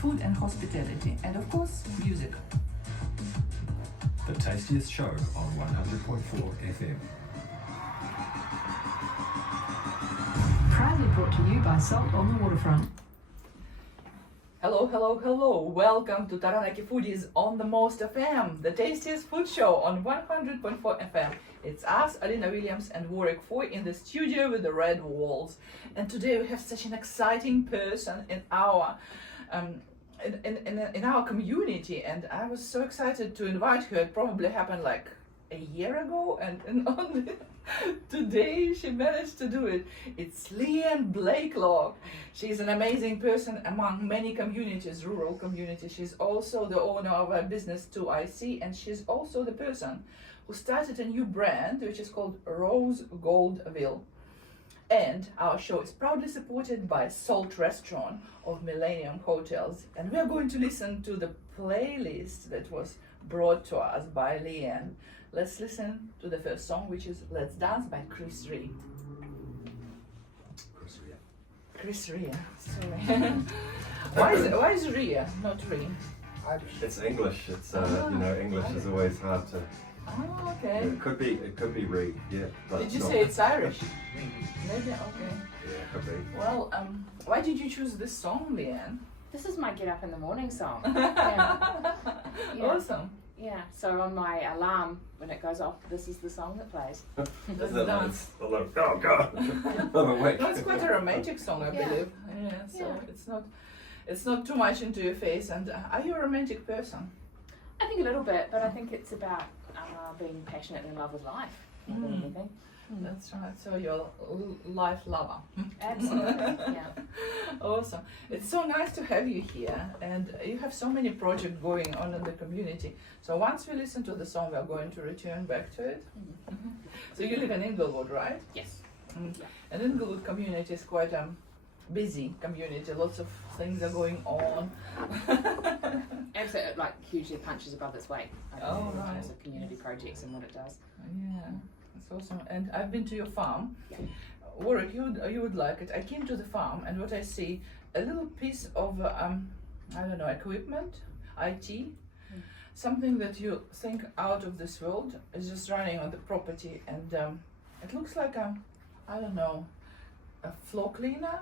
food and hospitality, and of course, music. The Tastiest Show on 100.4 FM. Proudly brought to you by Salt on the Waterfront. Hello, hello, hello. Welcome to Taranaki Foodies on the Most FM, the tastiest food show on 100.4 FM. It's us, Alina Williams and Warwick Foy in the studio with the red walls. And today we have such an exciting person in our in our community, and I was so excited to invite her. It probably happened like a year ago, and only today she managed to do it. It's Leanne Blakelock. She's an amazing person among many communities, rural communities. She's also the owner of a business 2IC, and she's also the person who started a new brand which is called Rose Goldville. And our show is proudly supported by Salt Restaurant of Millennium Hotels. And we are going to listen to the playlist that was brought to us by Leanne. Let's listen to the first song, which is Let's Dance by Chris Rea. Chris Rea, sorry. why is Rea, not Rea? It's English. It's English is always hard to. Oh, okay. It could be Reed. Yeah. But Did you not. say it's Irish? Maybe, okay. Yeah, it could be. Well, why did you choose this song, Leanne? This is my get up in the morning song. Yeah. Yeah. Awesome. Yeah, so on my alarm, when it goes off, this is the song that plays. Let's Isn't it dance. like, oh God, I'm awake. No, it's quite a romantic song, I Yeah. believe. Yeah, so Yeah. it's not too much into your face. And are you a romantic person? I think a little bit, but I think it's about being passionate and in love with life more than anything. That's right. So you're a life lover. Absolutely, yeah. Awesome. It's so nice to have you here, and you have so many projects going on in the community. So once we listen to the song, we are going to return back to it. So you live in Inglewood, right? Yes. And Inglewood community is quite a busy community. Lots of things are going on. Absolutely, like hugely punches above its weight. I think, Oh, in right. terms of community projects and what it does. Yeah, that's awesome. And I've been to your farm. Yeah. Warwick, you would like it. I came to the farm, and what I see, a little piece of equipment, IT, something that you think out of this world is just running on the property, and it looks like a floor cleaner,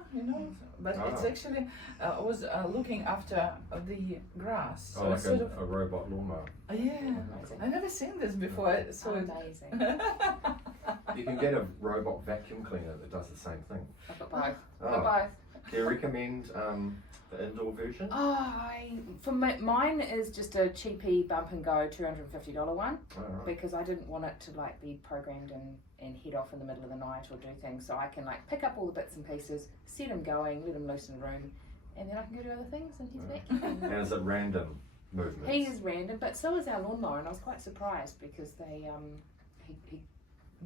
but it's actually I was looking after the grass. Oh, like it's sort a robot lawnmower. yeah. Amazing. I never seen this before, so it. Amazing. You can get a robot vacuum cleaner that does the same thing. I've got both. Oh. I've got both. Do you recommend the indoor version? Mine is just a cheapy bump and go $250 one. Oh, right. Because I didn't want it to like be programmed and head off in the middle of the night or do things, so I can like pick up all the bits and pieces, set him going, let him loose in the room, and then I can go do other things and he's back. And is it random movements? He is random, but so is our lawnmower, and I was quite surprised because they he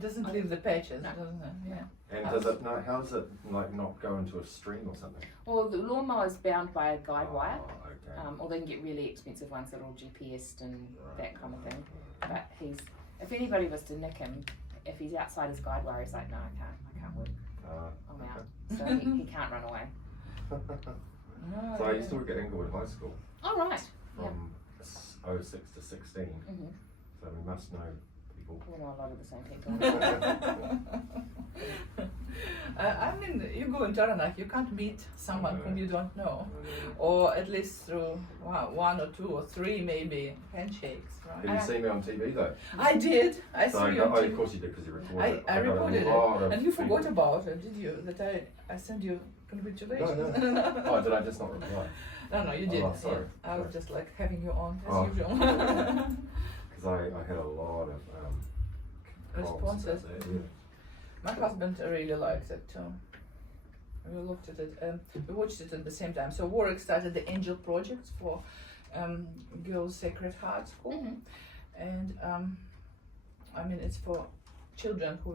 Doesn't leave the patches, No. doesn't it? Yeah. And how does it like not go into a stream or something? well the lawnmower is bound by a guide wire, Oh, okay. or they can get really expensive ones that are all GPSed and that kind of thing. But if anybody was to nick him, if he's outside his guide wire, he's like, no, I can't work. I'm okay. out. So he can't run away. Oh, So I yeah. used to work at Inglewood High School All right. from 06 to 16, Mm-hmm. so we must know people. We know a lot of the same people. I mean, you go in Taranaki, you can't meet someone whom you don't know, or at least through one or two or three maybe handshakes, Did right? you see me on TV though? I did. I So saw you. on of TV. course you did because you recorded it. I got a recorded lot it, of and you forgot feedback. about it, did you? That I sent you congratulations. No. Oh, did I just not reply? No, you did. Oh, sorry. Yeah. I was Sorry. just like having you on as Oh. usual. Because I had a lot of comments Responses. about that, yeah. My husband really liked it too. We looked at it. We watched it at the same time. So Warwick started the Angel Project for Girls Sacred Heart School, and I mean it's for children who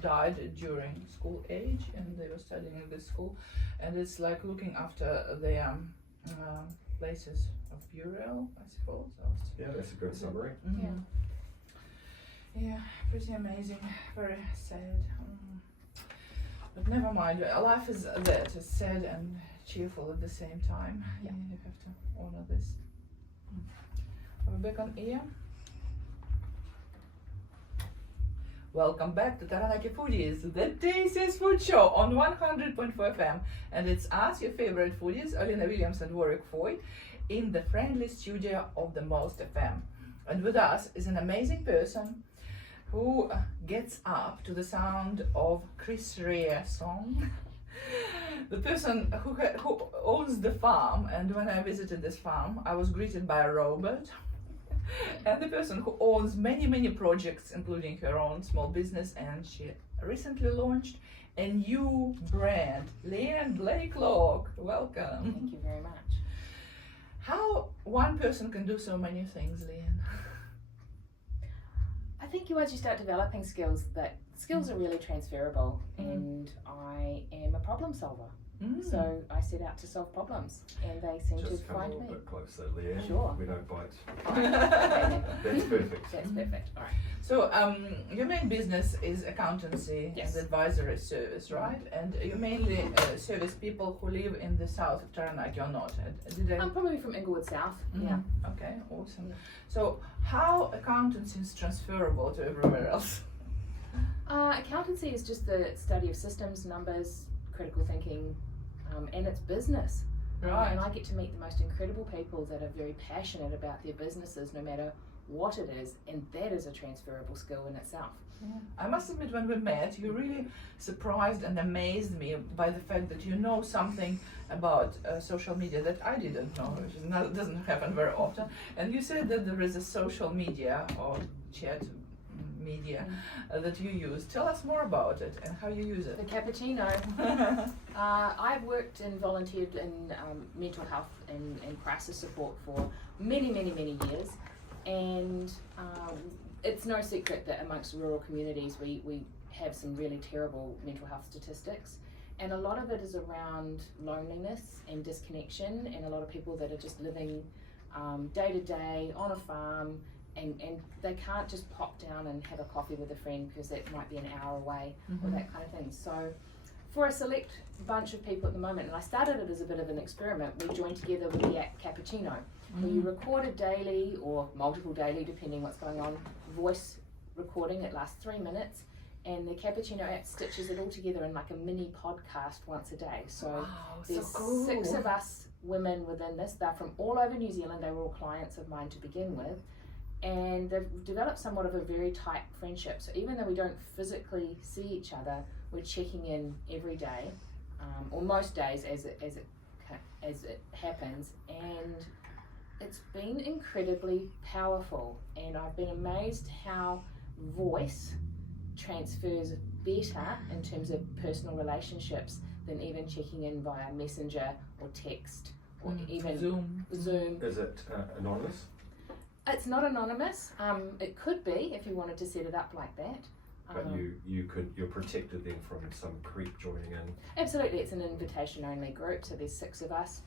died during school age, and they were studying in this school, and it's like looking after their places of burial, I suppose. Yeah, that's a good summary. Mhm. Yeah, pretty amazing. Very sad. But never mind. Life is that. It's sad and cheerful at the same time. Yeah. You have to back on air. Welcome back to Taranaki Foodies, the tastiest food show on 100.4 FM. And it's us, your favorite foodies, Alina Williams and Warwick Foy, in the friendly studio of the Most FM. And with us is an amazing person who gets up to the sound of Chris Rea song. The person who owns the farm, and when I visited this farm, I was greeted by a robot. And the person who owns many projects, including her own small business, and she recently launched a new brand, Leanne Blakelock. Welcome. Thank you very much. How one person can do so many things, Leanne? I think once you start developing skills, that skills are really transferable, and I am a problem solver. So I set out to solve problems, and they seem Just to come a find little me. bit closer, Leanne. Sure. We don't bite. Okay, That's perfect. That's perfect. All right. So your main business is accountancy Yes. and advisory service, right? And you mainly service people who live in the south of Taranaki or not? Did I? I'm probably from Inglewood South. Yeah. Okay, awesome. Yeah. So how accountancy is transferable to everywhere else? Accountancy is just the study of systems, numbers, critical thinking, and it's business. Right. And I get to meet the most incredible people that are very passionate about their businesses, no matter what it is, and that is a transferable skill in itself. I must admit, when we met, you really surprised and amazed me by the fact that you know something about social media that I didn't know, which is not, doesn't happen very often. And you said that there is a social media or chat media that you use. Tell us more about it and how you use The it. cappuccino. I've worked and volunteered in mental health and crisis support for many years, and it's no secret that amongst rural communities we have some really terrible mental health statistics, and a lot of it is around loneliness and disconnection, and a lot of people that are just living day to day on a farm, and they can't just pop down and have a coffee with a friend because that might be an hour away or that kind of thing. So for a select bunch of people at the moment, and I started it as a bit of an experiment, we joined together with the app Cappuccino, where you record a daily or multiple daily, depending what's going on, voice recording. It lasts 3 minutes, and the Cappuccino app stitches it all together in like a mini podcast once a day. So Wow, there's so cool. 6 of us women within this. They're from all over New Zealand. They were all clients of mine to begin with, and they've developed somewhat of a very tight friendship. So even though we don't physically see each other, we're checking in every day, or most days as it happens, and it's been incredibly powerful. And I've been amazed how voice transfers better in terms of personal relationships than even checking in via Messenger or text or even Zoom. Is it anonymous? It's not anonymous. It could be if you wanted to set it up like that. But you're protected then from some creep joining in. Absolutely, it's an invitation only group, so there's 6 of us.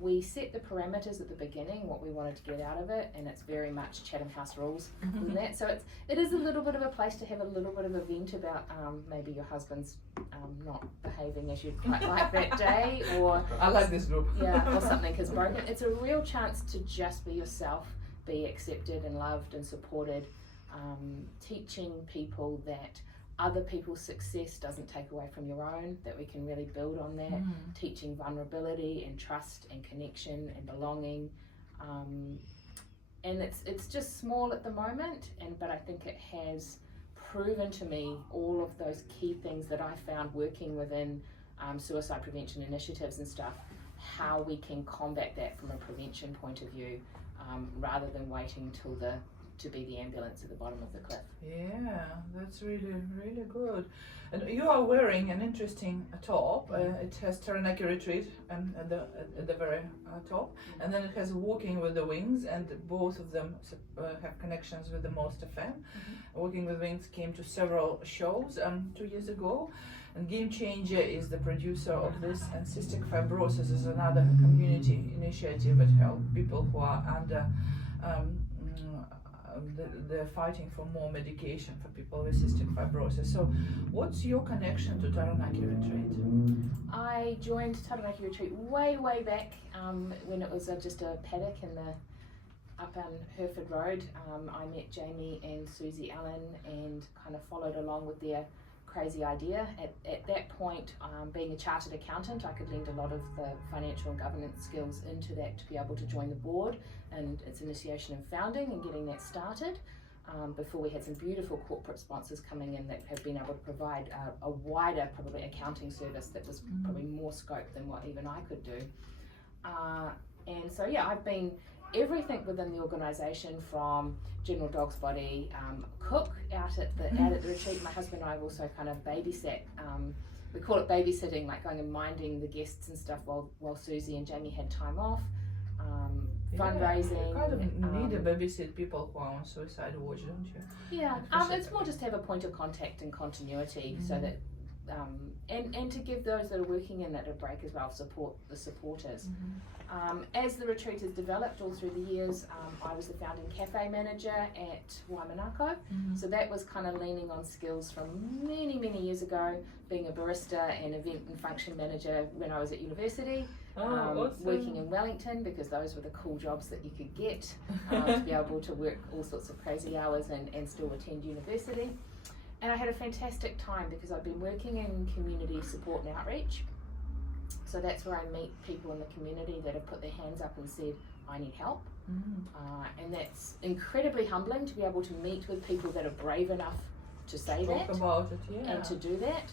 We set the parameters at the beginning, what we wanted to get out of it, and it's very much Chatham House rules in that. So it is a little bit of a place to have a little bit of a vent about maybe your husband's not behaving as you'd quite like that day, or I like this group. yeah, or something is broken. It's a real chance to just be yourself, be accepted and loved and supported, teaching people that other people's success doesn't take away from your own, that we can really build on that, teaching vulnerability and trust and connection and belonging. And it's just small at the moment, but I think it has proven to me all of those key things that I found working within suicide prevention initiatives and stuff, how we can combat that from a prevention point of view, rather than waiting till to be the ambulance at the bottom of the cliff. Yeah, that's really good. And you are wearing an interesting top. It has Taranaki Retreat at the very top, and then it has Walking with the Wings, and both of them have connections with the Most FM. Walking with Wings came to several shows 2 years ago, and Game Changer is the producer of this, and Cystic Fibrosis is another community initiative that helps people who are under they're fighting for more medication for people with cystic fibrosis. So what's your connection to Taranaki Retreat? I joined Taranaki Retreat way back when it was just a paddock in the up on Hereford Road. I met Jamie and Susie Allen and kind of followed along with their crazy idea. At that point, being a chartered accountant, I could lend a lot of the financial and governance skills into that to be able to join the board and its initiation and founding and getting that started. Before we had some beautiful corporate sponsors coming in that have been able to provide a wider, probably, accounting service that was probably more scope than what even I could do. And so, yeah, I've been everything within the organisation, from general dog's body, cook out at the retreat. My husband and I have also kind of babysat. We call it babysitting, like going and minding the guests and stuff while Susie and Jamie had time off. Fundraising. You kind of need to babysit people who are on suicide watch, don't you? Yeah, it's more just to have a point of contact and continuity, so that and to give those that are working in it a break as well, support the supporters. As the retreat has developed all through the years, I was the founding cafe manager at Waimanako, so that was kind of leaning on skills from many years ago, being a barista and event and function manager when I was at university. Awesome. Working in Wellington, because those were the cool jobs that you could get, to be able to work all sorts of crazy hours and still attend university. And I had a fantastic time because I've been working in community support and outreach. So that's where I meet people in the community that have put their hands up and said, I need help. And that's incredibly humbling to be able to meet with people that are brave enough to say Talk that about it, yeah. and to do that.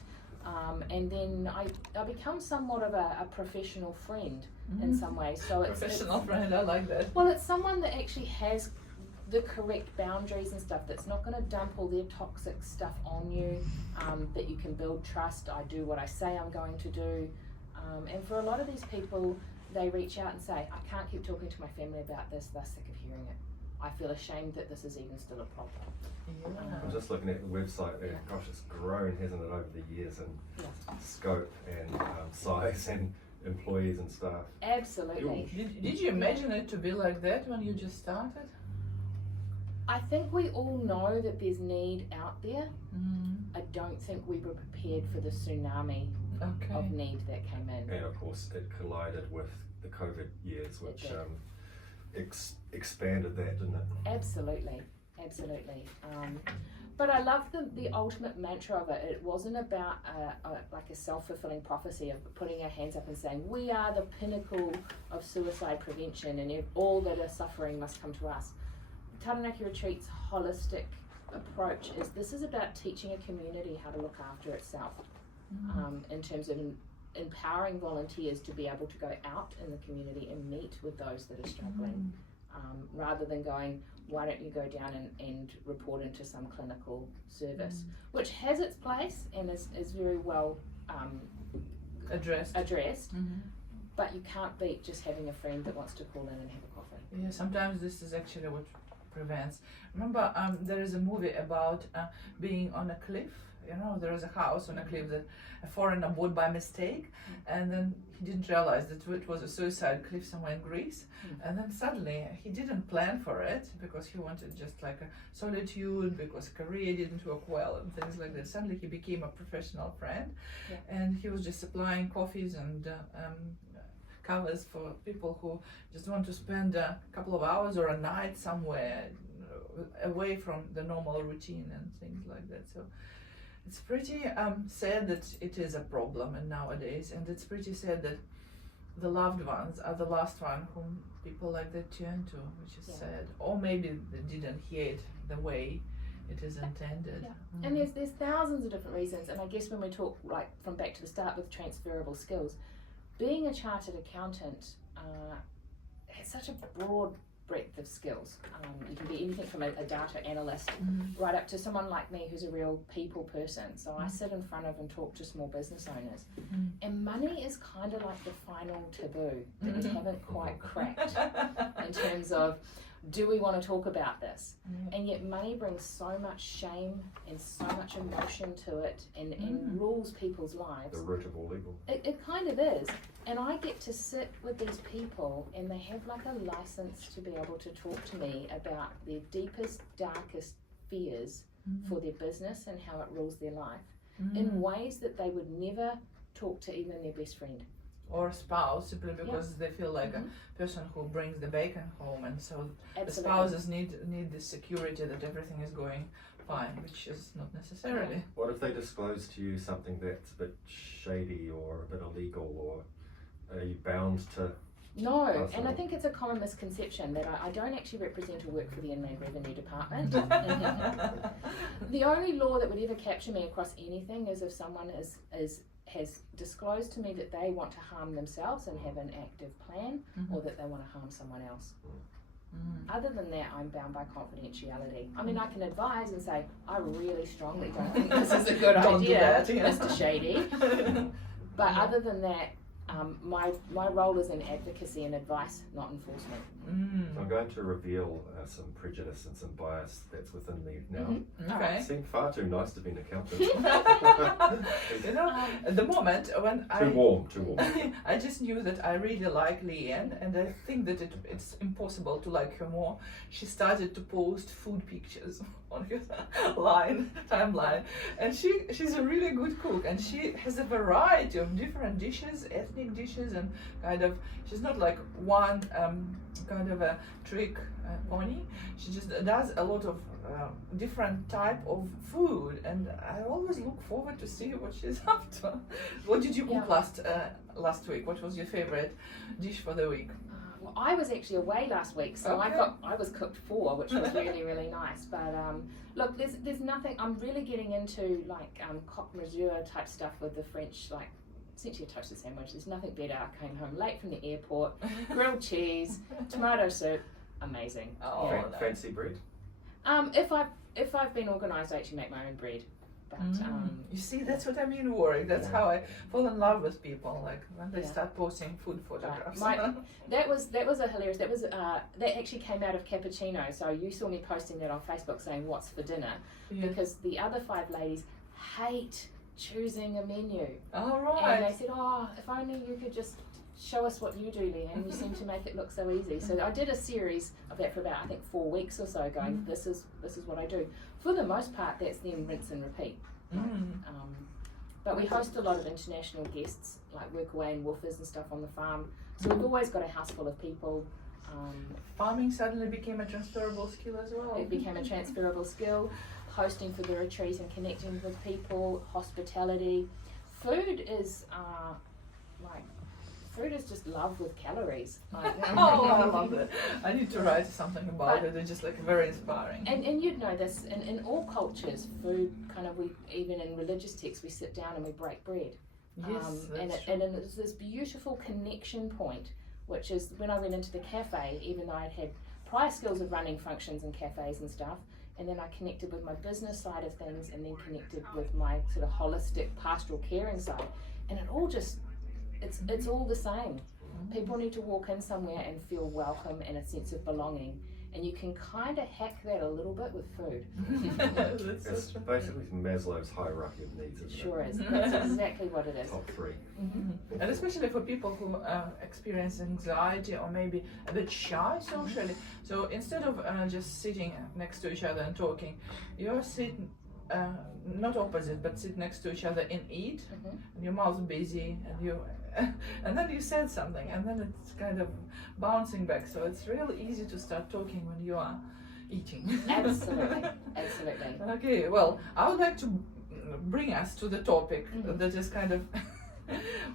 And then I become somewhat of a professional friend in some ways. So it's Professional friend, I like that. well, it's someone that actually has the correct boundaries and stuff, that's not going to dump all their toxic stuff on you, that you can build trust. I do what I say I'm going to do. And for a lot of these people, they reach out and say, I can't keep talking to my family about this, they're sick of hearing it. I feel ashamed that this is even still a problem. I'm just looking at the website there. Gosh, it's grown, hasn't it, over the years, in scope and size and employees and staff. Absolutely. Did you imagine it to be like that when you just started? I think we all know that there's need out there. I don't think we were prepared for the tsunami of need that came in. And of course, it collided with the COVID years, which did. Expanded that, didn't it? Absolutely. But I love the ultimate mantra of it. It wasn't about like a self-fulfilling prophecy of putting our hands up and saying, we are the pinnacle of suicide prevention and all that are suffering must come to us. Taranaki Retreat's holistic approach is this is about teaching a community how to look after itself, in terms of empowering volunteers to be able to go out in the community and meet with those that are struggling, rather than going, why don't you go down and report into some clinical service, which has its place and is very well addressed. But you can't beat just having a friend that wants to call in and have a coffee. Yeah, sometimes this is actually what prevents. Remember, there is a movie about being on a cliff. You know, there is a house on a cliff that a foreigner bought by mistake, and then he didn't realize that it was a suicide cliff somewhere in Greece. And then suddenly he didn't plan for it because he wanted just like a solitude, because career didn't work well and things like that. Suddenly he became a professional friend, and he was just supplying coffees and covers for people who just want to spend a couple of hours or a night somewhere away from the normal routine and things like that. So it's pretty sad that it is a problem and nowadays, and it's pretty sad that the loved ones are the last one whom people like that turn to, which is sad. Or maybe they didn't hear it the way it is intended. And there's thousands of different reasons, and I guess when we talk like from back to the start with transferable skills, being a chartered accountant has such a broad breadth of skills. You can be anything from a data analyst right up to someone like me who's a real people person. So I sit in front of and talk to small business owners. And money is kind of like the final taboo that we haven't quite cracked in terms of, do we want to talk about this? And yet money brings so much shame and so much emotion to it and rules people's lives. The root of all evil. It kind of is. And I get to sit with these people and they have like a license to be able to talk to me about their deepest, darkest fears for their business and how it rules their life in ways that they would never talk to even their best friend. or spouse, simply because they feel like a person who brings the bacon home, and so the Absolutely. spouses need the security that everything is going fine, which is not necessarily. What if they disclose to you something that's a bit shady or a bit illegal, or are you bound to? No, That's and I all. think it's a common misconception that I don't actually represent or work for the Inland Revenue Department. The only law that would ever capture me across anything is if someone has disclosed to me that they want to harm themselves and have an active plan, or that they want to harm someone else. Other than that, I'm bound by confidentiality. I mean, I can advise and say, I really strongly don't think this is a good Don't do idea, that, yeah. Mr. Shady. But other than that, my role is in advocacy and advice, not enforcement. So I'm going to reveal some prejudice and some bias that's within me now. Okay. I seem far too nice to be an accountant. You know, at the moment when Too warm. I just knew that I really like Leanne, and I think that it's impossible to like her more. She started to post food pictures on her timeline, and she's a really good cook, and she has a variety of different dishes, ethnic dishes, and kind of she's not like one kind of a trick pony. She just does a lot of different type of food, and I always look forward to see what she's up to. What did you cook last week? What was your favorite dish for the week? Well, I was actually away last week, so Okay. I was cooked for, which was really nice. But look, there's nothing. I'm really getting into like coq mesure type stuff with the French, like essentially a toasted sandwich. There's nothing better. I came home late from the airport, grilled cheese, tomato soup, amazing. Oh, Yeah. no. Fancy bread? If I've been organised, I actually make my own bread. But You see, that's what I mean, Warwick. That's how I fall in love with people. Like when they Yeah. start posting food photographs. that was a hilarious. That actually came out of Cappuccino. So you saw me posting that on Facebook saying what's for dinner, Yeah. because the other 5 ladies hate choosing a menu. All And they right. said, oh, if only you could just show us what you do, Leanne. You seem to make it look so easy. So I did a series of that for about, I think, 4 weeks or so, going, this is what I do. For the most part, that's then rinse and repeat. But we host a lot of international guests, like work away in woofers and stuff on the farm. So we've always got a house full of people. Farming suddenly became a transferable skill as well. It became a transferable skill. Hosting for the retreat and connecting with people, hospitality. Food is just love with calories. Like, Oh, I love it. I need to write something about it. It's just like very inspiring. and you'd know this in all cultures. Food kind of, we even in religious texts we sit down and we break bread. Yes, And that's true. it's this beautiful connection point, which is when I went into the cafe, even though I'd had prior skills of running functions in cafes and stuff, and then I connected with my business side of things, and then connected with my sort of holistic pastoral caring side, and it all just, it's all the same. People need to walk in somewhere and feel welcome and a sense of belonging, and you can kind of hack that a little bit with food. That's so It's true. basically Maslow's hierarchy of needs, It isn't sure it? is. That's exactly what it is. Top 3. And especially for people who experience anxiety or maybe a bit shy socially. So instead of just sitting next to each other and talking, you're sitting not opposite, but sit next to each other and eat, and your mouth's busy, and you, and then you said something, and then it's kind of bouncing back. So it's really easy to start talking when you are eating. Absolutely. Okay, well, I would like to bring us to the topic that is kind of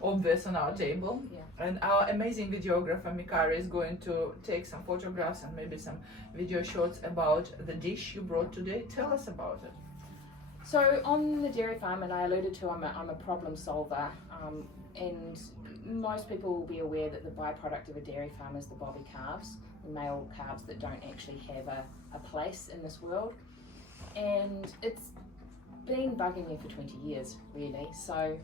obvious on our table. Yeah. And our amazing videographer Mikari is going to take some photographs and maybe some video shots about the dish you brought today. Tell us about it. So on the dairy farm, and I alluded to, I'm a problem solver, and most people will be aware that the byproduct of a dairy farm is the bobby calves, male calves that don't actually have a place in this world. And it's been bugging me for 20 years, really. So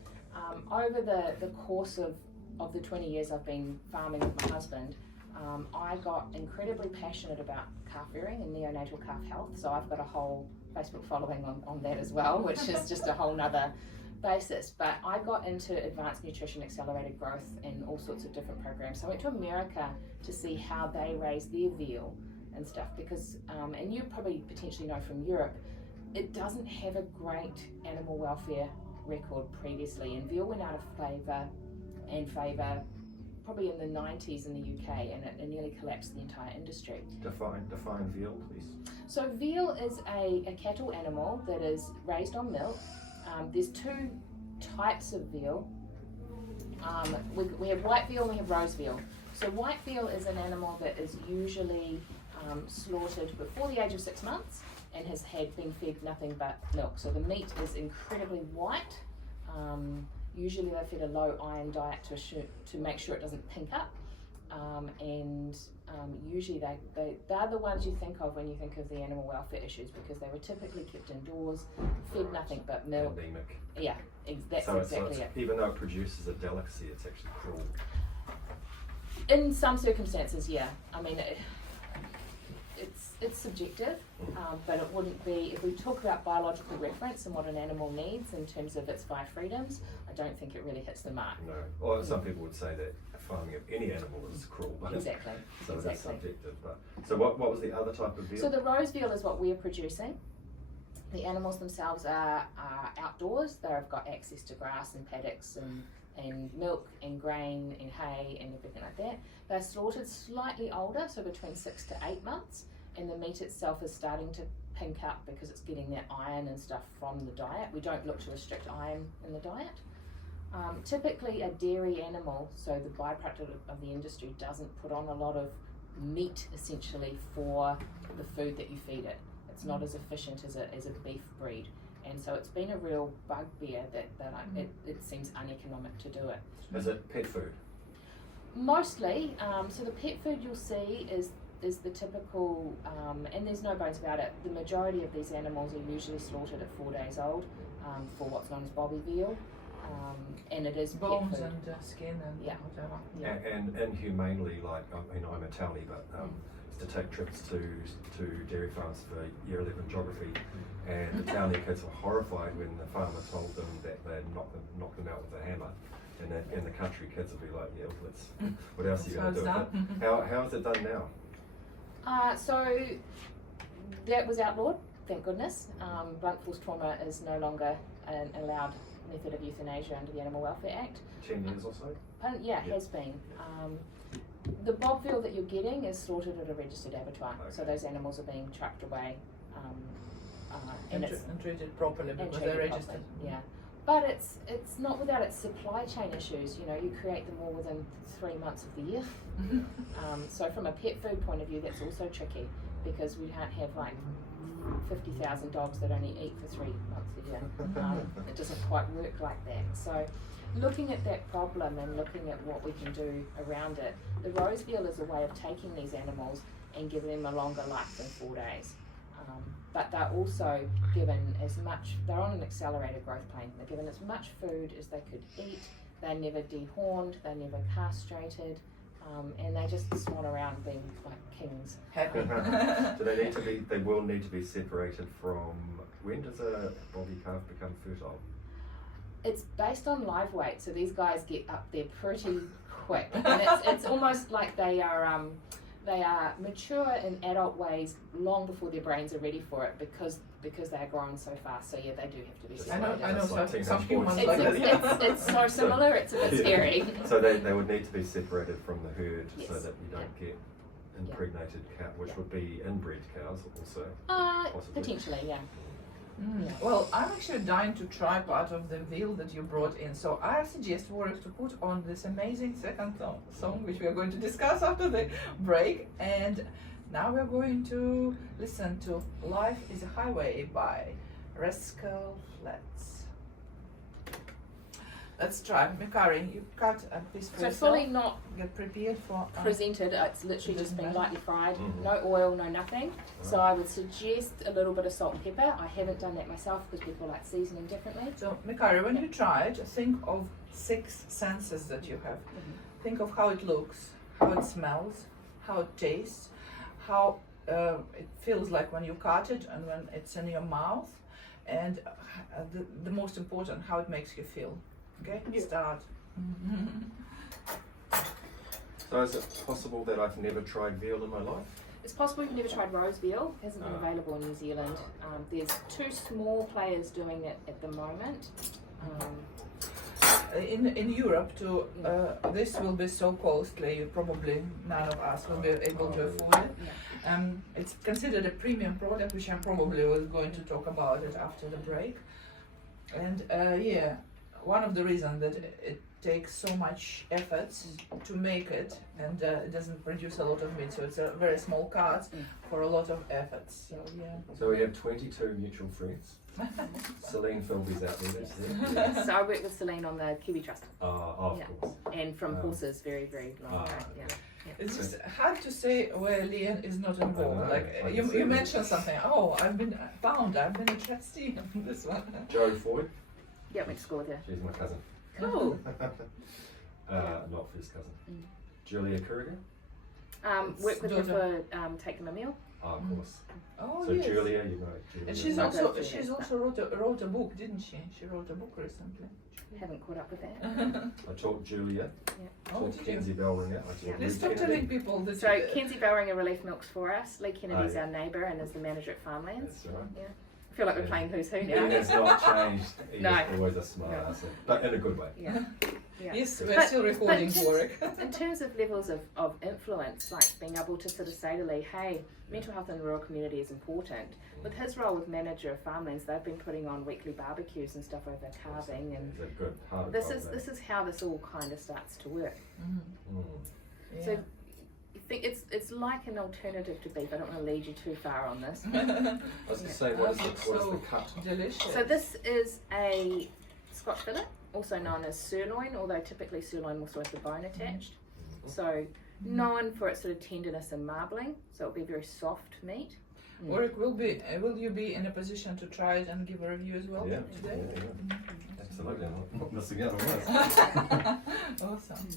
over the course of the 20 years I've been farming with my husband, I got incredibly passionate about calf rearing and neonatal calf health. So I've got a whole Facebook following on that as well, which is just a whole nother basis. But I got into advanced nutrition, accelerated growth, and all sorts of different programs. So I went to America to see how they raise their veal and stuff, because, and you probably potentially know from Europe, it doesn't have a great animal welfare record previously, and veal went out of favour and favour probably in the 90s in the UK, and it nearly collapsed the entire industry. Define veal, please. So veal is a cattle animal that is raised on milk. There's two types of veal. We have white veal and we have rose veal. So white veal is an animal that is usually slaughtered before the age of 6 months and has been fed nothing but milk. So the meat is incredibly white. Usually they're fed a low iron diet to make sure it doesn't pink up. Usually they're the ones you think of when you think of the animal welfare issues, because they were typically kept indoors, fed nothing but milk. Anemic. Yeah, that's So exactly it. even though it produces a delicacy, it's actually cruel. In some circumstances, yeah. I mean, it's subjective, but it wouldn't be, if we talk about biological reference and what an animal needs in terms of its 5 freedoms, I don't think it really hits the mark. No. Or some people would say that farming of any animal is cruel. But Exactly. So exactly. that's subjective. But so what was the other type of veal? So the rose veal is what we're producing. The animals themselves are outdoors. They've got access to grass and paddocks and milk and grain and hay and everything like that. They're slaughtered slightly older, so between 6 to 8 months, and the meat itself is starting to pink up because it's getting that iron and stuff from the diet. We don't look to restrict iron in the diet. Typically a dairy animal, so the byproduct of the industry, doesn't put on a lot of meat essentially for the food that you feed it. It's not as efficient as a beef breed, and so it's been a real bugbear that it seems uneconomic to do it. Is it pet food? Mostly, so the pet food you'll see is the typical, and there's no bones about it, the majority of these animals are usually slaughtered at 4 days old for what's known as bobby veal, and it is Bones pet food. and skin and Yeah. whatever. Yeah. And inhumanely, like, I mean, I'm a townie, but to take trips to dairy farms for year 11 geography, and the townie kids were horrified when the farmer told them that they'd knock them out with a hammer, and the country kids would be like, yeah, what else are you going to do with it? How is it done now? So that was outlawed, thank goodness. Blunt force trauma is no longer an allowed method of euthanasia under the Animal Welfare Act. 10 years or so? Yeah, it has been. The bob veal that you're getting is slaughtered at a registered abattoir, so those animals are being trucked away, and treated properly because treated they're registered. properly, yeah. But it's not without its supply chain issues. You know, you create them all within 3 months of the year. So from a pet food point of view, that's also tricky, because we can't have like 50,000 dogs that only eat for 3 months a year. It doesn't quite work like that. So looking at that problem and looking at what we can do around it, the rose veal is a way of taking these animals and giving them a longer life than 4 days. But they're also given they're on an accelerated growth plane. They're given as much food as they could eat. They're never dehorned, they're never castrated, and they just swan around being like kings. Happy. Do they will need to be separated from, when does a bobby calf become fertile? It's based on live weight, so these guys get up there pretty quick, and it's almost like they are mature in adult ways long before their brains are ready for it, because they are growing so fast. So yeah, they do have to be separated. I know It's like some teenage humans boys. like that. It's so similar, it's a bit scary. So they would need to be separated from the herd so Yes. that you don't get impregnated cow, which would be inbred cows also. Possibly. Potentially, yeah. Well, I'm actually dying to try part of the veal that you brought in, so I suggest Warwick to put on this amazing second song, which we are going to discuss after the break. And now we're going to listen to Life is a Highway by Rascal Flatts. Let's try. Mikari, you cut a piece for So yourself. fully not Get prepared for presented, it's literally just been Doesn't lightly fried, Mhm. no oil, no nothing. So I would suggest a little bit of salt and pepper. I haven't done that myself because people like seasoning differently. So, Mikari, when you try it, think of 6 senses that you have. Think of how it looks, how it smells, how it tastes, how it feels like when you cut it and when it's in your mouth, and the most important, how it makes you feel. Okay, Yeah. start. So is it possible that I've never tried veal in my life? It's possible you've never tried rose veal. It hasn't been available in New Zealand. There's 2 small players doing it at the moment. in Europe, this will be so costly. Probably none of us will be able to afford it. It's considered a premium product, which I'm probably was going to talk about it after the break. And one of the reasons that it takes so much effort to make it, and it doesn't produce a lot of meat, so it's a very small cart for a lot of effort. So So we have 22 mutual friends. Celine Philby's out there. That's it. So I work with Celine on the Kiwi Trust, Of Yeah. course. and from horses, very, very long ago. Yeah. it's just hard to say where Leanne is not involved. I know, Like I you can see mentioned something. Oh, I've been a trustee on this one. Joe Foy, Yeah, went to school with her. she's my cousin. Cool. Not first cousin. Mm. Julia Kuriger. Work with her daughter. for Take Them a Meal. Of course. Oh So yes. Julia, you know Julia. And she's Not also that she's serious, also wrote a book, didn't she? She wrote a book recently. Haven't caught up with that. I taught Julia. I Oh, taught did you? Kenzie Bellringer. I taught Please Luke stop Kennedy. telling people that. So Kenzie Bellringer Relief Milks for us. Lee Kennedy's yeah. our neighbour and is the manager at Farmlands. That's right. I feel like we're playing Who's Who He now. has not changed. He's No. always a smart ass, but in a good way. Yeah. Yeah. Yes, we're But- still recording, but Warwick. In terms of levels of influence, like being able to sort of say to Lee, hey, mental health in the rural community is important. With his role with manager of Farmlands, they've been putting on weekly barbecues and stuff over carving, and He's a good part of this that. is how this all kind of starts to work. Mm. Yeah. So you think it's like an alternative to beef. I don't want to lead you too far on this. I was going to say, what is the cut? Delicious. So this is a Scotch fillet, also known as sirloin, although typically sirloin also has the bone attached. So known for its sort of tenderness and marbling, so it'll be very soft meat. Warwick, will you be in a position to try it and give a review as well Yeah, today? yeah. Absolutely. I'm not missing out on this. Awesome.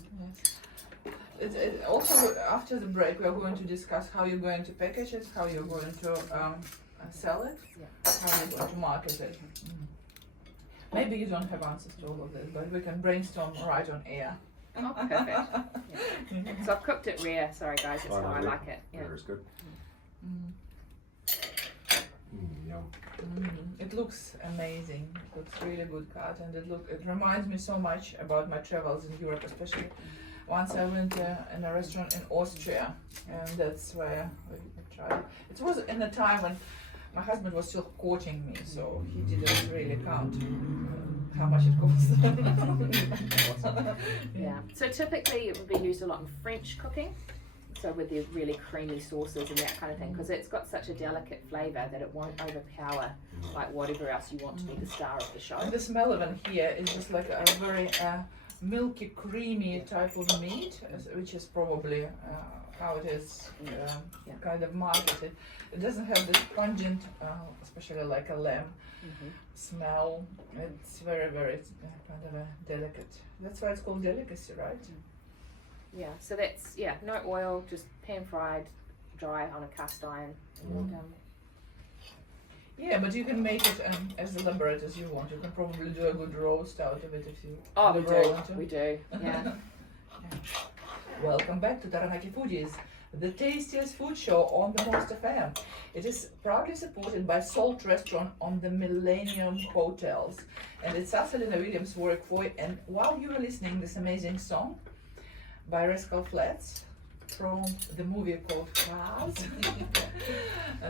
Yes. Also, after the break, we are going to discuss how you're going to package it, how you're going to sell it, how you're going to market it. Maybe you don't have answers to all of this, but we can brainstorm right on air. Oh, perfect. Yeah. So I've cooked it rare. Sorry guys, that's how I like it. Yeah. Rare is good. Yum. It looks amazing. It looks really good cut, and it reminds me so much about my travels in Europe, especially once I went in a restaurant in Austria, and that's where we tried it. It was in a time when my husband was still courting me, so he didn't really count how much it cost. Yeah. So typically it would be used a lot in French cooking. So with the really creamy sauces and that kind of thing, because it's got such a delicate flavour that it won't overpower like whatever else you want to be the star of the show. And the smell of it here is just like a very milky, creamy type of meat, which is probably how it is kind of marketed. It doesn't have this pungent, especially like a lamb smell. It's very, very kind of a delicate. That's why it's called delicacy, right? Yeah, so that's, no oil, just pan fried, dry on a cast iron. And, Yeah, but you can make it as elaborate as you want. You can probably do a good roast out of it if you oh, put a roll into. we do, yeah. Welcome back to Taranaki Foodies, the tastiest food show on the Most FM. It is proudly supported by Salt Restaurant on the Millennium Hotels. And it's us, Elena Williams, Warwick Foy, and while you are listening this amazing song by Rascal Flatts from the movie called Cars,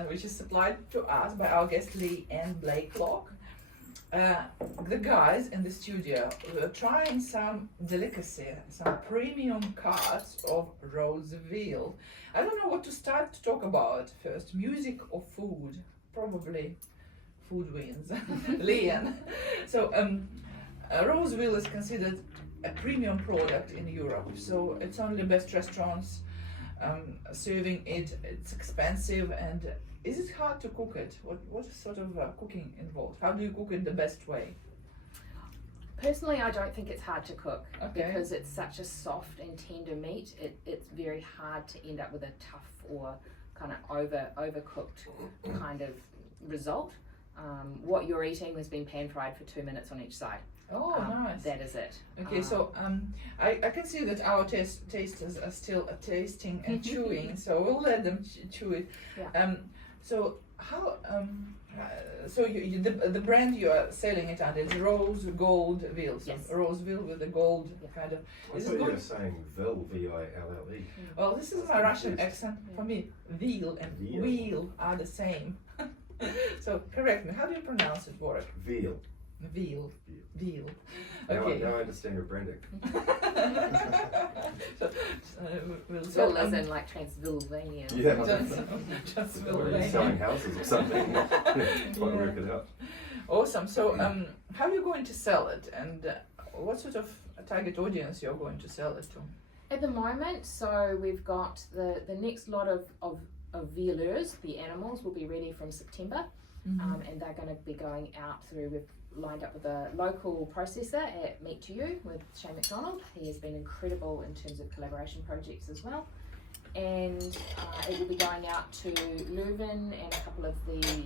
which is supplied to us by our guest Lee and Blake Locke. The guys in the studio were trying some delicacy, some premium cuts of roast veal. I don't know what to start to talk about first, music or food. Probably food wins. Leanne. So roast veal is considered a premium product in Europe, so it's only best restaurants serving it. It's expensive, and is it hard to cook it? What sort of cooking involved? How do you cook it the best way? Personally, I don't think it's hard to cook Okay. because it's such a soft and tender meat. It's very hard to end up with a tough or kind of overcooked kind of result. What you're eating has been pan fried for 2 minutes on each side. Oh, nice. That is it. Okay, so I can see that our tasters are still tasting and chewing, so we'll let them chew it. Yeah. So how so the brand you are selling it under is Rose Gold Veal. So Yes. Rose Veal with the gold Yeah. kind of. I Is thought it you were good? saying Ville, V-I-L-L-E. Well, this is That's my Russian confused. accent. For me, veal and Veal. wheel are the same. So correct me. How do you pronounce it, Warwick? Veal. Veal. Veal. Now, Okay. now I understand your branding. So, we'll Ville sell as in like Transylvania. Yeah. just What are you selling houses or something? Quite work it out. Awesome. So, how are you going to sell it, and what sort of target audience you're going to sell it to? At the moment, so we've got the next lot of vealers, the animals, will be ready from September, and they're going to be going out through. We've lined up with a local processor at Meat to You with Shane McDonald. He has been incredible in terms of collaboration projects as well. And it will be going out to Leuven, and a couple of the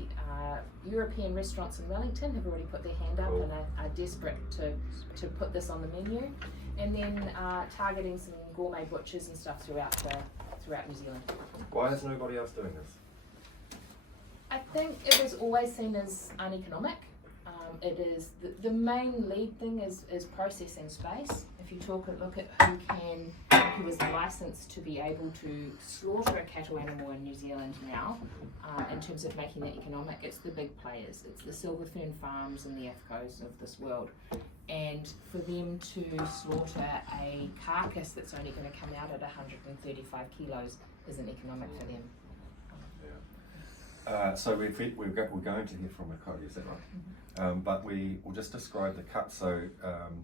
European restaurants in Wellington have already put their hand up Cool. and are desperate to put this on the menu. And then targeting some gourmet butchers and stuff throughout New Zealand. Why is nobody else doing this? I think it was always seen as uneconomic. It is the main lead thing is processing space. If you look at who is licensed to be able to slaughter a cattle animal in New Zealand now, in terms of making that economic, it's the big players. It's the Silverfern Farms and the AFCOs of this world. And for them to slaughter a carcass that's only going to come out at 135 kilos isn't economic for them. So we're going to hear from Makari, is that right? But we will just describe the cut. So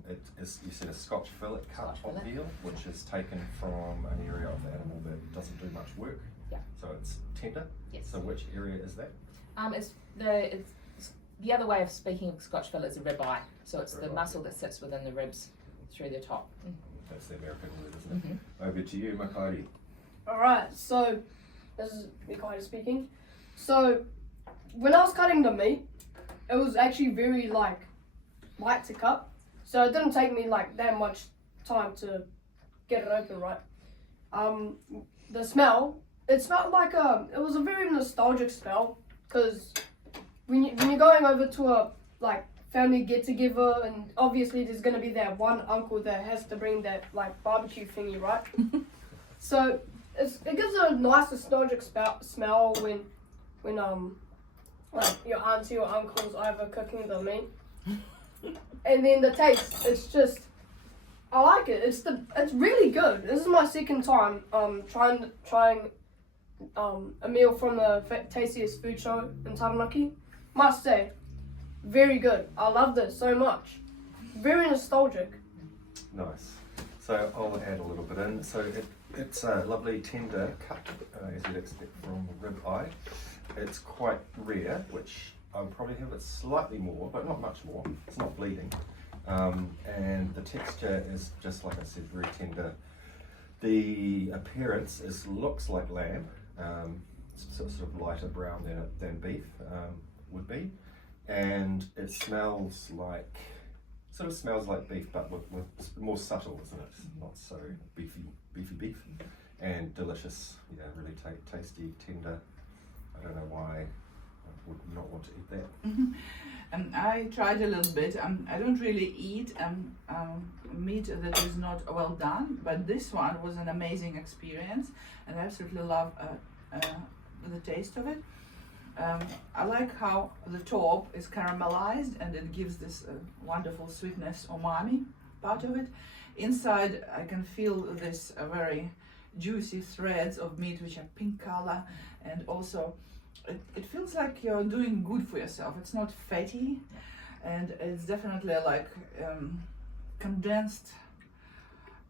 it is, you said, a Scotch fillet cut Scotch of fillet. veal, which is taken from an area of the animal that doesn't do much work. Yeah. So it's tender. Yes. So which area is that? It's the other way of speaking of Scotch fillet is a ribeye. So it's the Ribeye. muscle that sits within the ribs through the top. That's the American word, isn't it? Mm-hmm. Over to you, Makari. Alright, so this is Mikaida speaking. So when I was cutting the meat, it was actually very light to cut. So it didn't take me that much time to get it open, right? The smell, it smelled like it was a very nostalgic smell, because when you're going over to a family get together, and obviously there's gonna be that one uncle that has to bring that barbecue thingy, right? So it gives a nice nostalgic smell when your auntie or uncle's either cooking the meat. And then the taste, it's just, I like it. It's really good. This is my second time trying a meal from the Tastiest Food Show in Taranaki. Must say, very good. I love this so much. Very nostalgic. Nice. So I'll add a little bit in. So it's a lovely tender cut, as you'd expect from rib eye. It's quite rare, which I'll probably have it slightly more, but not much more. It's not bleeding. And the texture is, just like I said, very tender. The appearance looks like lamb, sort of lighter brown than beef would be. And it smells like beef, but with more subtle, isn't it? Not so beefy beef, and delicious. Yeah, really tasty, tender. I don't know why I would not want to eat that. I tried a little bit. I don't really eat meat that is not well done, but this one was an amazing experience, and I absolutely love the taste of it. I like how the top is caramelized, and it gives this wonderful sweetness, umami part of it. Inside, I can feel this very juicy threads of meat which are pink color, and also it feels like you're doing good for yourself. It's not fatty, and it's definitely condensed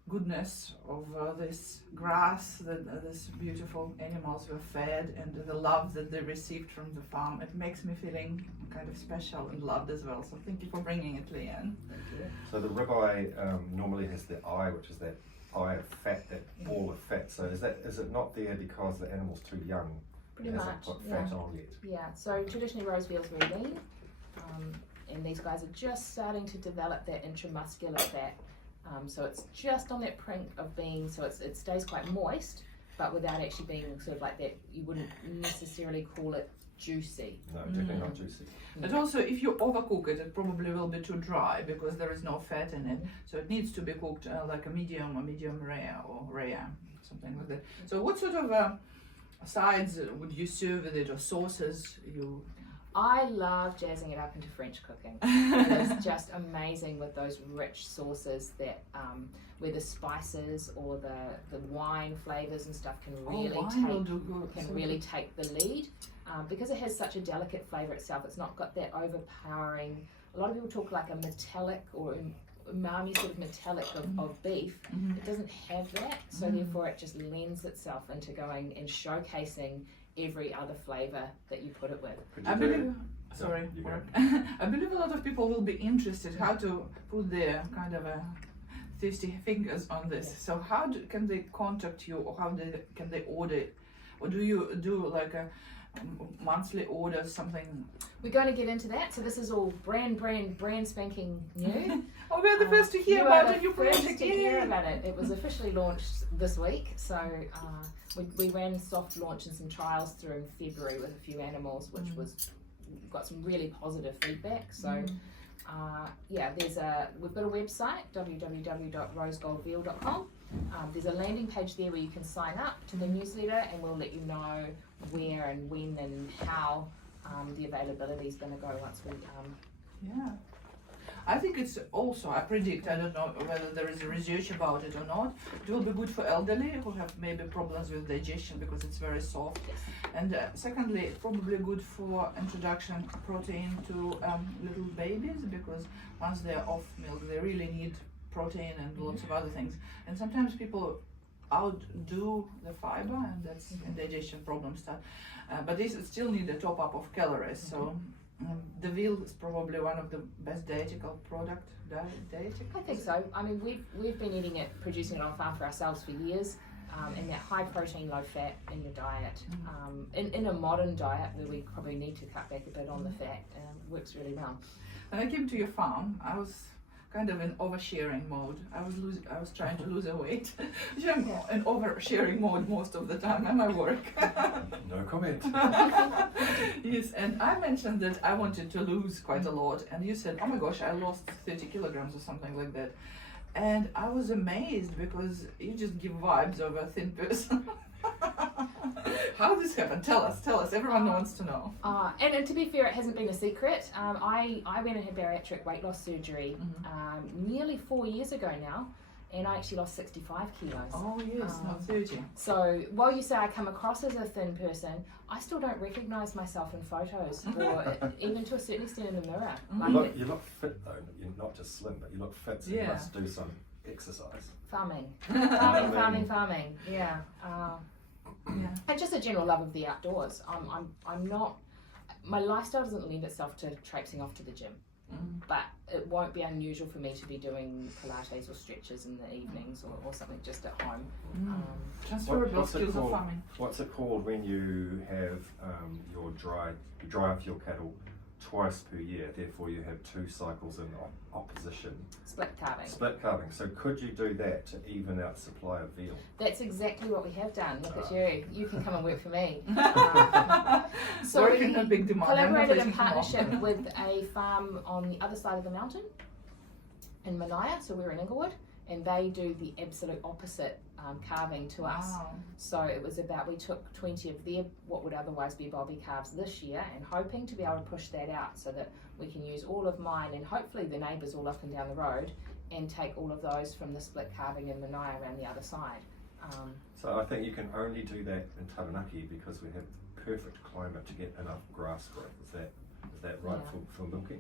goodness of this grass that these beautiful animals were fed, and the love that they received from the farm. It makes me feeling kind of special and loved as well. So thank you for bringing it, Leanne. So the ribeye normally has the eye, which is that eye of fat, that ball of fat. So is it not there because the animal's too young? Pretty it hasn't much, put yeah. fat on yet. Yeah, so traditionally rose veal's very lean, and these guys are just starting to develop that intramuscular fat. So it's just on that brink of being, so it stays quite moist, but without actually being sort of like that. You wouldn't necessarily call it juicy. No, definitely not juicy. But also, if you overcook it, it probably will be too dry because there is no fat in it. So it needs to be cooked like a medium rare or rare, something like that. So what sort of sides would you serve with it, or sauces you? I love jazzing it up into French cooking. It's just amazing with those rich sauces that where the spices or the wine flavors and stuff can really really take the lead, because it has such a delicate flavor itself. It's not got that overpowering. A lot of people talk like a metallic or umami sort of metallic of beef. It doesn't have that, so therefore it just lends itself into going and showcasing every other flavor that you put it with. I believe. Sorry, you go. I believe a lot of people will be interested how to put their kind of thirsty fingers on this. Yes. So how can they contact you, or how can they order it, or do you do like a monthly order, something? We're going to get into that. So this is all brand spanking new. Oh, we're the first to hear you about are a the new first project. to hear about it. It was officially launched this week. So we ran soft launch and some trials through in February with a few animals, which got some really positive feedback. So we've got a website, www.rosegoldveal.com. There's a landing page there where you can sign up to the newsletter, and we'll let you know where and when and how the availability is going to go once we Yeah. I think it's also, I predict, I don't know whether there is a research about it or not, it will be good for elderly who have maybe problems with digestion because it's very soft. Yes. And secondly, it's probably good for introduction protein to little babies, because once they're off milk, they really need protein and lots of other things. And sometimes people outdo the fiber, and that's indigestion problems start. But these still need a top up of calories. So the veal is probably one of the best dietetical product. I think so. I mean, we've been eating it, producing it on farm for ourselves for years, and that high protein, low fat in your diet, in a modern diet where we probably need to cut back a bit on the fat, works really well. When I came to your farm, I was kind of in oversharing mode. I was trying to lose a weight. I'm in oversharing mode most of the time at my work. No comment. Yes, and I mentioned that I wanted to lose quite a lot, and you said, oh my gosh, I lost 30 kilograms or something like that. And I was amazed because you just give vibes of a thin person. How did this happen? Tell us. Everyone wants to know. And to be fair, it hasn't been a secret. I went and had bariatric weight loss surgery nearly 4 years ago now, and I actually lost 65 kilos. Oh yes, not 30. So while you say I come across as a thin person, I still don't recognise myself in photos, or even to a certain extent in the mirror. You look fit though. You're not just slim, but you look fit, so you must do some exercise. Farming. Yeah. And just a general love of the outdoors. I'm not. My lifestyle doesn't lend itself to traipsing off to the gym, but it won't be unusual for me to be doing Pilates or stretches in the evenings or something just at home. Transferable skills of farming. What's it called when you have you dry off your cattle twice per year, therefore you have 2 cycles in opposition? Split calving. Split calving. So could you do that to even out supply of veal? That's exactly what we have done. Look at you. You can come and work for me. So Working we a big demand. collaborated in partnership with a farm on the other side of the mountain in Manaia, so we're in Inglewood, and they do the absolute opposite calving to us. Wow. So it was about, we took 20 of their what would otherwise be bobby calves this year, and hoping to be able to push that out so that we can use all of mine and hopefully the neighbours all up and down the road, and take all of those from the split calving in Manaia around the other side. So I think you can only do that in Taranaki because we have the perfect climate to get enough grass growth. Is that right for milking?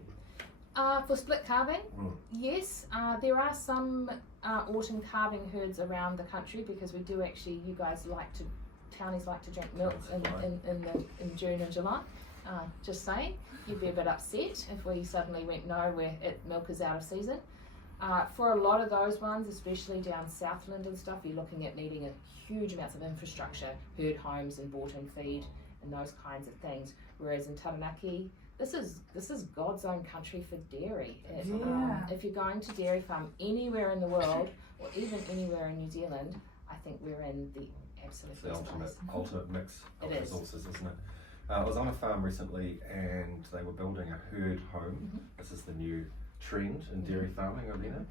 For split calving, yes. There are some autumn calving herds around the country, because we do actually, you guys townies like to drink milk in June and July. Just saying, you'd be a bit upset if we suddenly went no, milk is out of season. For a lot of those ones, especially down Southland and stuff, you're looking at needing a huge amounts of infrastructure, herd homes and bought-in feed and those kinds of things. Whereas in Taranaki, this is God's own country for dairy. If you're going to dairy farm anywhere in the world, or even anywhere in New Zealand, I think we're in the absolute It's the best ultimate mix of It is. resources, isn't it? I was on a farm recently and they were building a herd home. This is the new trend in dairy farming, Alina.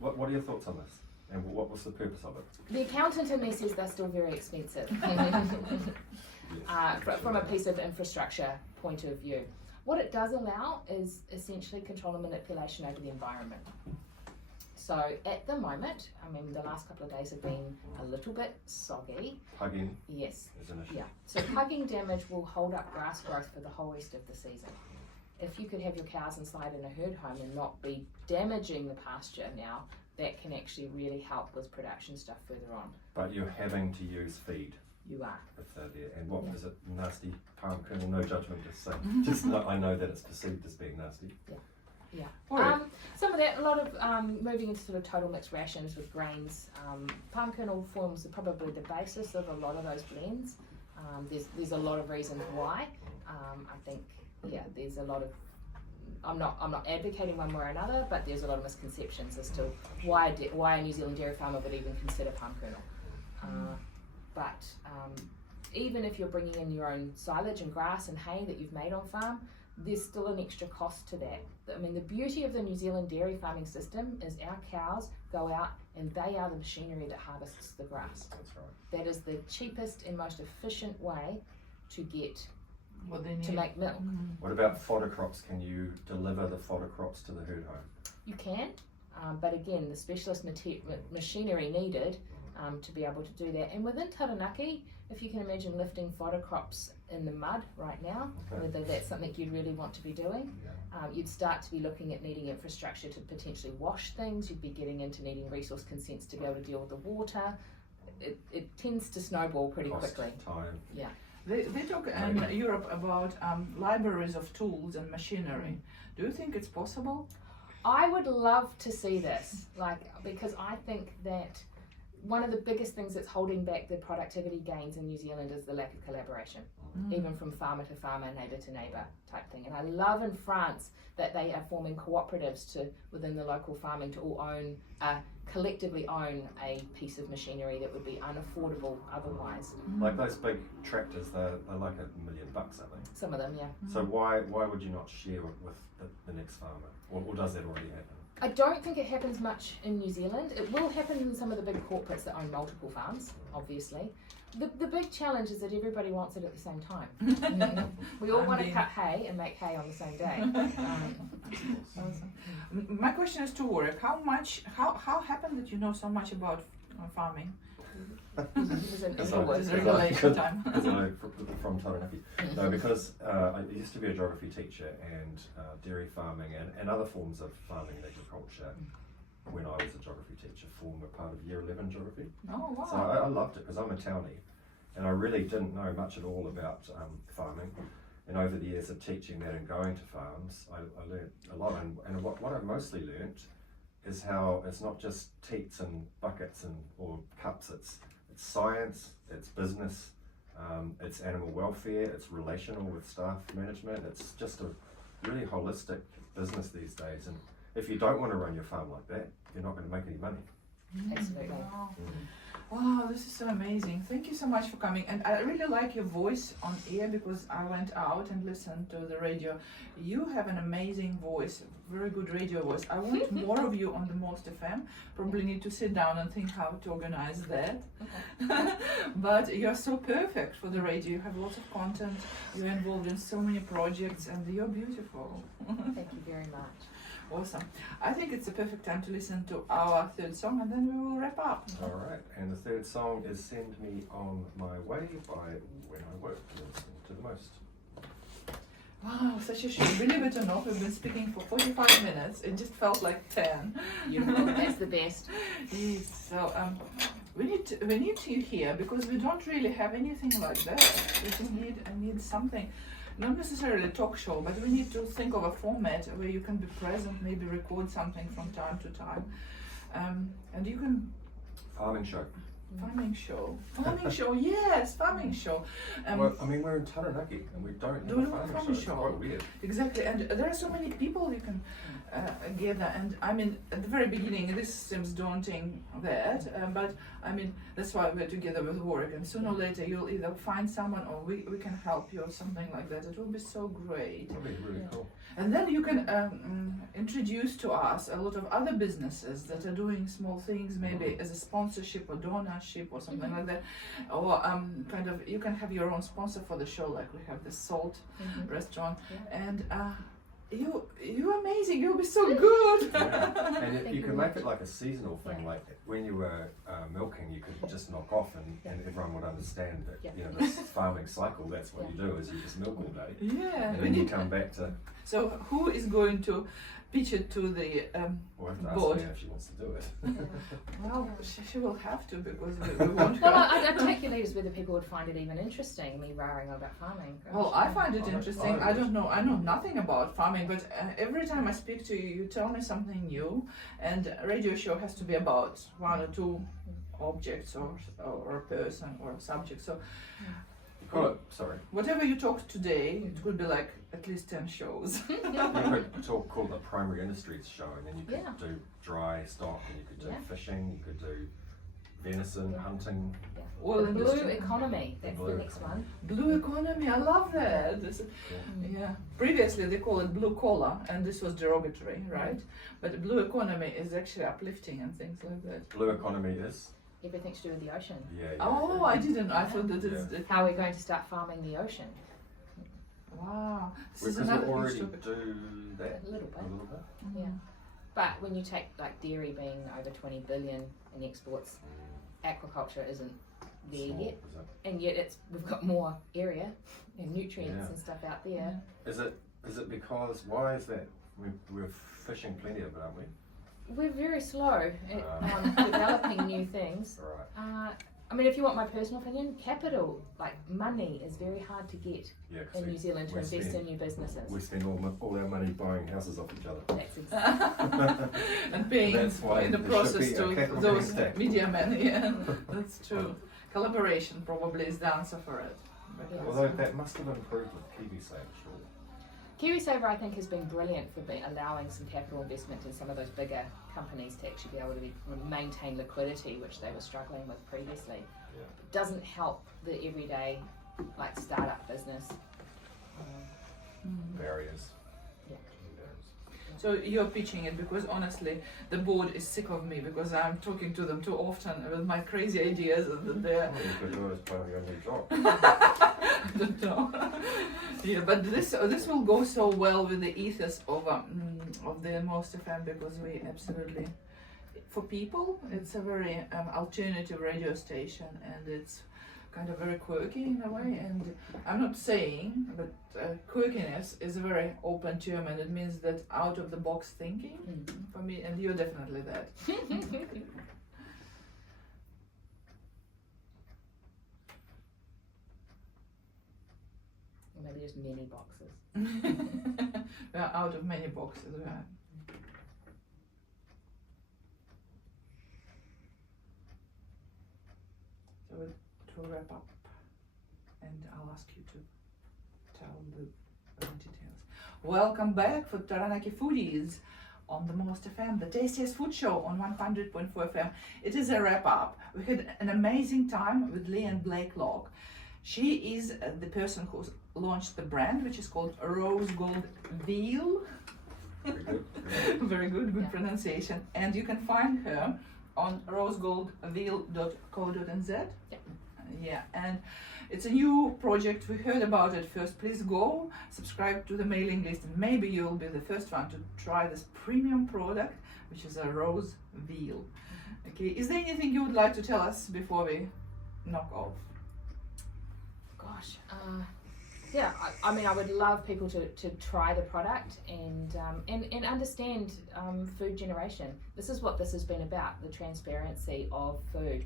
What are your thoughts on this? And what was the purpose of it? The accountant in me says they're still very expensive from a piece of infrastructure point of view. What it does allow is essentially control and manipulation over the environment. So at the moment, I mean, the last couple of days have been a little bit soggy. Hugging Yes, is an issue. yeah. So hugging damage will hold up grass growth for the whole rest of the season. If you could have your cows inside in a herd home and not be damaging the pasture now, that can actually really help with production stuff further on. But you're having to use feed You are. if they're there. And what is it? Nasty palm kernel? No judgment, just saying. Just I know that it's perceived as being nasty. Yeah. Alright. Some of that, a lot of moving into sort of total mixed rations with grains. Palm kernel forms probably the basis of a lot of those blends. There's a lot of reasons why. I think, yeah, there's a lot of. I'm not advocating one way or another, but there's a lot of misconceptions as to why a New Zealand dairy farmer would even consider palm kernel. But even if you're bringing in your own silage and grass and hay that you've made on farm, there's still an extra cost to that. I mean, the beauty of the New Zealand dairy farming system is our cows go out and they are the machinery that harvests the grass. That's right. That is the cheapest and most efficient way to get What they need. to make milk. What about fodder crops? Can you deliver the fodder crops to the herd home? You can, but again, the specialist machinery needed to be able to do that. And within Taranaki, if you can imagine lifting fodder crops in the mud right now, Okay. whether that's something you'd really want to be doing, you'd start to be looking at needing infrastructure to potentially wash things. You'd be getting into needing resource consents to be able to deal with the water. It tends to snowball pretty Cost, quickly. time. They talk in Europe about libraries of tools and machinery. Do you think it's possible? I would love to see this, because I think that one of the biggest things that's holding back the productivity gains in New Zealand is the lack of collaboration, even from farmer to farmer, neighbour to neighbour type thing. And I love in France that they are forming cooperatives within the local farming to all collectively own a piece of machinery that would be unaffordable otherwise. Like those big tractors, they're like $1 million, aren't they? Some of them, yeah. So why would you not share with the next farmer? Or does that already happen? I don't think it happens much in New Zealand. It will happen in some of the big corporates that own multiple farms, obviously. The big challenge is that everybody wants it at the same time. We all want to cut hay and make hay on the same day. My question is to Warwick. How happened that you know so much about farming? It was in Because Inglewood. It's regulation time. Because I know from Taranaki. No, because I used to be a geography teacher and dairy farming and other forms of farming and agriculture when I was a geography teacher formed a part of Year 11 geography. Oh wow. So I loved it because I'm a townie and I really didn't know much at all about farming. And over the years of teaching that and going to farms, I learned a lot. And what I mostly learnt is how it's not just teats and buckets or cups, it's science, it's business, it's animal welfare, it's relational with staff management. It's just a really holistic business these days. And if you don't want to run your farm like that, you're not going to make any money. Absolutely. Wow, this is so amazing. Thank you so much for coming. And I really like your voice on air because I went out and listened to the radio. You have an amazing voice, very good radio voice. I want more of you on the Most FM. Probably need to sit down and think how to organize that. But you're so perfect for the radio. You have lots of content. You're involved in so many projects and you're beautiful. Thank you very much. Awesome. I think it's a perfect time to listen to our third song and then we will wrap up. All right, and the third song is Send Me On My Way by When I Work. Listening to the Most. Wow, such a show. Believe it or not, we've been speaking for 45 minutes. It just felt like 10. That's the best. Yes, so we need you here because we don't really have anything like that. We just need something. Not necessarily a talk show, but we need to think of a format where you can be present, maybe record something from time to time. And you can... Farming show. Farming show, yes, farming show. Well, I mean, we're in Taranaki and we don't have a farming show. It's quite weird. Exactly, and there are so many people you can gather. And I mean, at the very beginning, this seems daunting, but I mean, that's why we're together with work, and sooner or later you'll either find someone or we can help you or something like that. It will be so great. That'd be really Yeah. cool. And then you can introduce to us a lot of other businesses that are doing small things, maybe as a sponsorship or donorship or something like that. Or kind of, you can have your own sponsor for the show, like we have the Salt Mhm. restaurant. Yeah. And you're amazing. You'll be so good. Yeah. And Thank you you can very make it like a seasonal thing, Yeah. like when you were milking, you could just knock off and everyone would understand that, Yeah. you know, this farming cycle, that's what you do, is you just milk all day. Yeah. And we then you need- come back to, So who is going to pitch it to the? well, I have to ask Board. her if she wants to do it. Well, she will have to because we want her. Well, I'd take your lead as whether people would find it even interesting, me raring on about farming. Well, I find it I- interesting. I I don't know. I know nothing about farming, but every time I speak to you, you tell me something new. And a radio show has to be about one or two objects or a person or a subject. So Cool. Sorry. whatever you talk today, it could be like at least 10 shows. You could call it the primary industries show, and then you could Yeah. do dry stock, and you could do Yeah. fishing, you could do venison, Yeah. hunting. Oil The blue industry. economy, that's Blue the next one. Blue economy, I love that. Yeah. Previously they call it blue collar, and this was derogatory, right? But blue economy is actually uplifting and things like that. Blue economy is? Everything to do with the ocean. Yeah. Oh, I didn't. I thought that it's. How are we going to start farming the ocean? Wow. This Because is we another huge already topic. do that A little a bit. little bit. Yeah. But when you take like dairy being over 20 billion in exports, aquaculture isn't there Small, yet, is it? and yet we've got more area and nutrients Yeah. and stuff out there. Is it because, why is that? We're fishing plenty of it, aren't we? We're very slow at developing new things. Right. I mean, if you want my personal opinion, capital, like money, is very hard to get Yeah, 'cause in New Zealand to we invest spend- in new businesses. we spend all our money buying houses off each other. That's exactly. And paying That's why in the there should process be a to capital those gains tax. media men. Yeah, that's true. Collaboration probably is the answer for it. Yeah. Although that must have improved with KiwiSaver, surely. KiwiSaver, I think, has been brilliant for allowing some capital investment in some of those bigger companies to actually be able to maintain liquidity, which they were struggling with previously. Yeah. It doesn't help the everyday, like, startup business. Barriers. Yeah. Barriers. So you're pitching it because honestly, the board is sick of me because I'm talking to them too often with my crazy ideas and they're. Well, you could do it as part of your new job. I don't know. Yeah, but this will go so well with the ethos of the Most FM because we absolutely, for people, it's a very alternative radio station and it's kind of very quirky in a way. And I'm not saying, but quirkiness is a very open term and it means that out of the box thinking for me, and you're definitely that. Or maybe just many boxes. We are out of many boxes. We are. So to wrap up, and I'll ask you to tell the details. Welcome back for Taranaki Foodies on the Most FM, the tastiest food show on 100.4 FM. It is a wrap up. We had an amazing time with Leanne Blakelock. She is the person who's launched the brand, which is called Rose Gold Veal. Very good. Very good, good Yeah. pronunciation. And you can find her on rosegoldveal.co.nz. Yeah, and it's a new project. We heard about it first. Please go subscribe to the mailing list, and maybe you'll be the first one to try this premium product, which is a rose veal. Okay, is there anything you would like to tell us before we knock off? Gosh, yeah. I mean, I would love people to try the product and understand food generation. This is what this has been about: the transparency of food.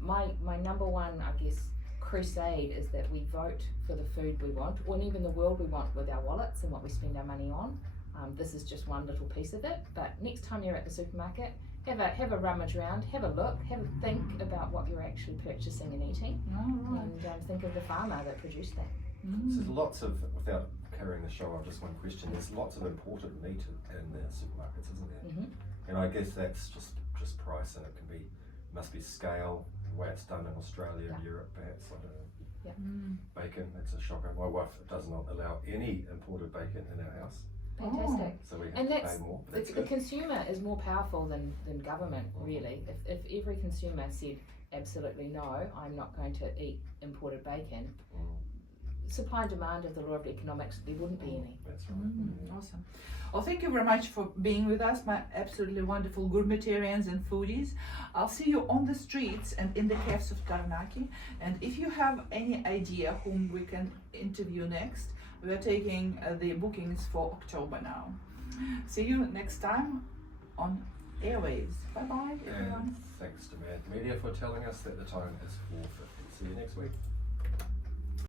My number one, I guess, crusade is that we vote for the food we want, or even the world we want, with our wallets and what we spend our money on. This is just one little piece of it. But next time you're at the supermarket, have a rummage around, have a look, have a think about what you're actually purchasing and eating, and think of the farmer that produced that. So there's lots of, without carrying the show on, just one question, there's lots of imported meat in the supermarkets, isn't there? Mhm. And I guess that's just price, and it can be Must be scale, the way it's done in Australia and Yeah. Europe, perhaps. I don't know. Bacon, that's a shocker. My wife does not allow any imported bacon in our house, Fantastic. so we have And to that's- pay more. But that's The good. consumer is more powerful than government, really. If every consumer said, absolutely no, I'm not going to eat imported bacon, supply and demand of the law of economics, there wouldn't be any. That's right. Awesome. Well, thank you very much for being with us, my absolutely wonderful gourmetarians and foodies. I'll see you on the streets and in the caves of Taranaki. And if you have any idea whom we can interview next, we are taking the bookings for October now. See you next time on Airwaves. Bye bye, everyone. And thanks to Mad Media for telling us that the time is 4:50. See you next week.